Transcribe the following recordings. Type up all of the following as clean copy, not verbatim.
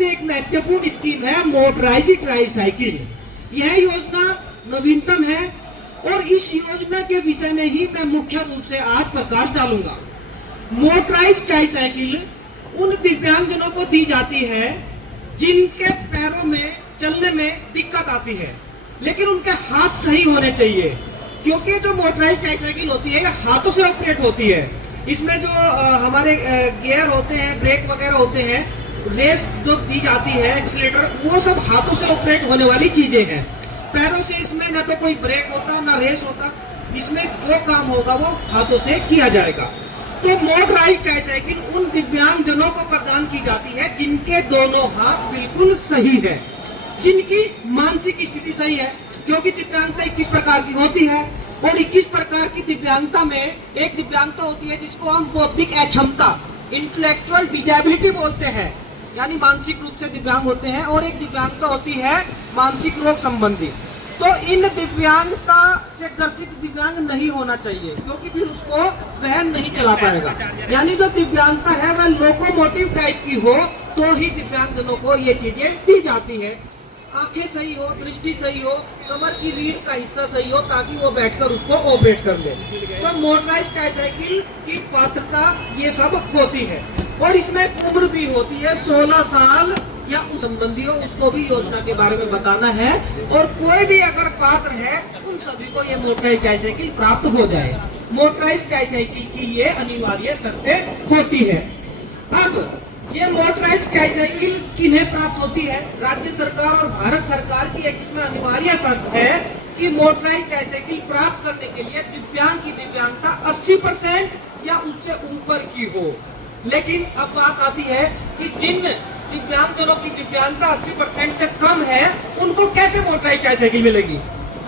से एक महत्वपूर्ण स्कीम है मोटराइज्ड ट्राईसाइकिल। यह योजना नवीनतम है और इस योजना के विषय में ही मैं मुख्य रूप से आज प्रकाश डालूंगा। मोटराइज्ड ट्राईसाइकिल उन दिव्यांगजनों को दी जाती है जिनके पैरों में चलने में दिक्कत आती है, लेकिन उनके हाथ सही होने चाहिए, क्योंकि जो मोटराइज्ड ट्राईसाइकिल होती है ये हाथों से ऑपरेट होती है। इसमें जो हमारे गियर होते हैं, ब्रेक वगैरह होते हैं, रेस जो दी जाती है, एक्सीलेटर, वो सब हाथों से ऑपरेट होने वाली चीजें हैं। पैरों से इसमें ना तो कोई ब्रेक होता ना रेस होता, इसमें जो काम होगा वो हाथों से किया जाएगा। तो मोटराइज्ड ट्राईसाइकिल उन दिव्यांगजनों को प्रदान की जाती है जिनके दोनों हाथ बिल्कुल सही है, जिनकी मानसिक स्थिति सही है, क्योंकि दिव्यांगता 21 प्रकार की होती है और 21 प्रकार की दिव्यांगता में एक दिव्यांगता होती है जिसको हम बौद्धिक अक्षमता, इंटेलेक्चुअल डिजेबिलिटी बोलते हैं, यानी मानसिक रूप से दिव्यांग होते हैं, और एक दिव्यांगता होती है मानसिक रोग संबंधी। तो इन दिव्यांगता से ग्रसित दिव्यांग नहीं होना चाहिए, क्योंकि फिर उसको वह नहीं चला पाएगा। यानी जो दिव्यांगता है वह लोकोमोटिव टाइप की हो तो ही दिव्यांगजनों को ये चीजें दी जाती है। आंखें सही हो, दृष्टि सही हो, कमर की रीढ़ का हिस्सा सही हो, ताकि वो बैठकर उसको ऑपरेट कर ले। तो मोटराइज्ड ट्राईसाइकिल की पात्रता ये सब होती है और इसमें उम्र भी होती है 16 साल या उस संबंधी हो, उसको भी योजना के बारे में बताना है। और कोई भी अगर पात्र है उन सभी को ये मोटराइज्ड ट्राईसाइकिल प्राप्त हो जाए। मोटराइज्ड ट्राईसाइकिल की ये अनिवार्य शर्तें होती है। अब ये मोटराइज्ड ट्राईसाइकिल किन्हें प्राप्त होती है? राज्य सरकार और भारत सरकार की एक इसमें अनिवार्य शर्त है कि मोटराइज्ड ट्राईसाइकिल प्राप्त करने के लिए दिव्यांग की दिव्यांगता 80% या उससे ऊपर की हो। लेकिन अब बात आती है कि जिन दिव्यांगजनों की दिव्यांगता 80% से कम है, उनको कैसे मोटराइज्ड ट्राईसाइकिल मिलेगी?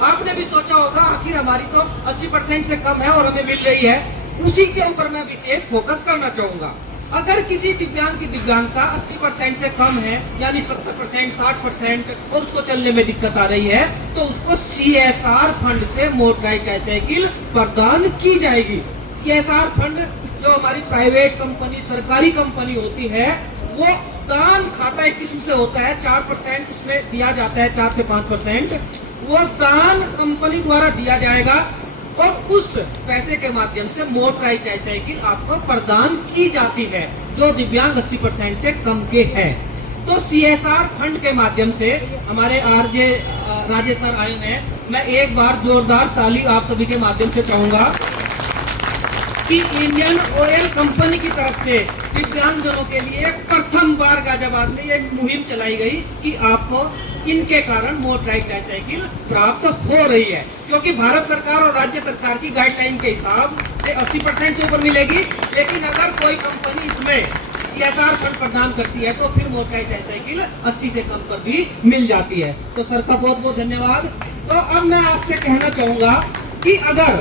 आपने भी सोचा होगा, आखिर हमारी तो 80% से कम है और हमें मिल रही है। उसी के ऊपर मैं विशेष फोकस करना चाहूंगा। अगर किसी दिव्यांग की दिव्यांगता 80% से कम है, यानी 70%, 60%, और उसको चलने में दिक्कत आ रही है, तो उसको CSR फंड से मोटराइज्ड ट्राईसाइकिल प्रदान की जाएगी। CSR फंड जो हमारी प्राइवेट कंपनी, सरकारी कंपनी होती है, वो दान खाता एक किस्म से होता है, 4% उसमें दिया जाता है, 4 से 5%, वो दान कंपनी द्वारा दिया जाएगा और उस पैसे के माध्यम से मोटराइज्ड ट्राईसाइकिल आपको प्रदान की जाती है जो दिव्यांग 80% से कम के हैं। तो CSR फंड के माध्यम से हमारे RJ राजेश सर आए हैं। मैं एक बार जोरदार ताली आप सभी के माध्यम से चाहूंगा कि इंडियन ऑयल कंपनी की तरफ से दिव्यांगजनों के लिए प्रथम बार गाजियाबाद में ये मुहिम चलाई गई कि आपको इनके कारण मोटराइज्ड ट्राईसाइकिल प्राप्त हो रही है, क्योंकि भारत सरकार और राज्य सरकार की गाइडलाइन के हिसाब से 80% से ऊपर मिलेगी। लेकिन अगर कोई कंपनी इसमें CSR फंड प्रदान करती है तो फिर मोटराइज्ड ट्राईसाइकिल 80 से कम पर भी मिल जाती है। तो सर का बहुत बहुत धन्यवाद। तो अब मैं आपसे कहना चाहूंगा कि अगर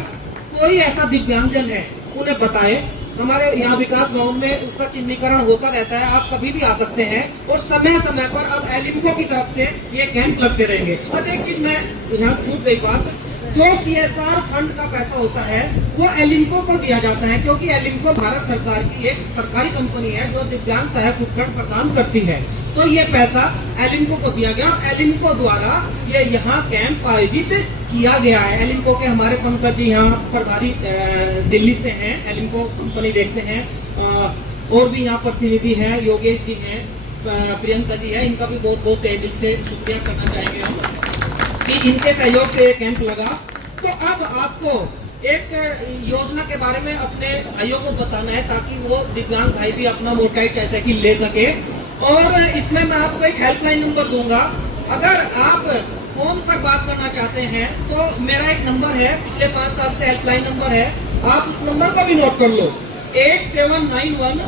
कोई ऐसा दिव्यांगजन है, उन्हें बताएं। हमारे यहाँ विकास भवन में उसका चिन्हीकरण होता रहता है, आप कभी भी आ सकते हैं और समय समय पर अब एलिम्को की तरफ से ये कैंप लगते रहेंगे। अच्छा, एक चीज मैं यहाँ छूट गई बात, जो CSR फंड का पैसा होता है वो एलिम्को को दिया जाता है, क्योंकि एलिम्को भारत सरकार की एक सरकारी कंपनी है जो दिव्यांग सहायक उपकरण प्रदान करती है। तो ये पैसा एलिम्को को दिया गया और एलिम्को द्वारा ये यहाँ कैंप आयोजित किया गया है। एलिम्को के हमारे पंकज जी यहाँ प्रभारी दिल्ली से हैं, एलिम्को कंपनी देखते हैं, और भी यहाँ प्रतिनिधि है, योगेश जी हैं, प्रियंका जी है, इनका भी बहुत बहुत तहे दिल से शुक्रिया करना चाहेंगे हम कि इनके सहयोग से ये कैंप लगा। तो अब आपको एक योजना के बारे में अपने भाइयों को बताना है ताकि वो दिव्यांग भाई भी अपना मोटराइज्ड ट्राईसाइकिल ले सके। और इसमें मैं आपको एक हेल्पलाइन नंबर दूंगा। अगर आप फोन पर बात करना चाहते हैं तो मेरा एक नंबर है, पिछले 5 साल से हेल्पलाइन नंबर है, आप उस नंबर को भी नोट कर लो, 8791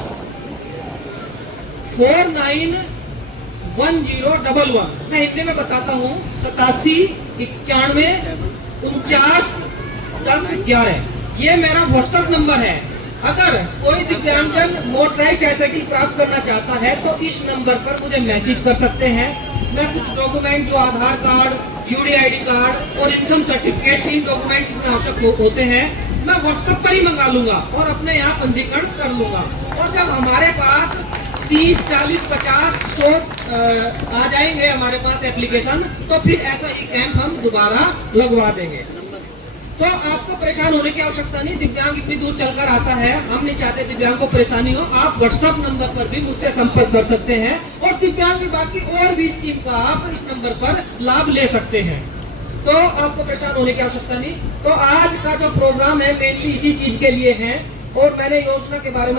491011। मैं हिंदी में बताता हूँ, 8791491011, ये मेरा व्हाट्सएप नंबर है। अगर कोई दिव्यांगजन मोटराइज्ड ट्राईसाइकिल प्राप्त करना चाहता है तो इस नंबर पर मुझे मैसेज कर सकते हैं। मैं कुछ डॉक्यूमेंट जो आधार कार्ड, UDID कार्ड और इनकम सर्टिफिकेट, 3 डॉक्यूमेंट्स में आवश्यक होते हैं, मैं व्हाट्सएप पर ही मंगा लूंगा और अपने यहाँ पंजीकरण कर लूंगा। और जब हमारे पास 30, 40, 50, 100 आ जाएंगे हमारे पास एप्लीकेशन, तो फिर ऐसा ही कैंप हम दोबारा लगवा देंगे। तो आपको परेशान होने की आवश्यकता नहीं। दिव्यांग इतनी दूर चलकर आता है, हम नहीं चाहते दिव्यांग को परेशानी हो। आप व्हाट्सएप नंबर पर भी मुझसे संपर्क कर सकते हैं और दिव्यांग विभाग की और भी स्कीम का आप इस नंबर पर लाभ ले सकते हैं। तो आपको परेशान होने की आवश्यकता नहीं। तो आज का जो प्रोग्राम है मेनली इसी चीज के लिए है और मैंने योजना के बारे में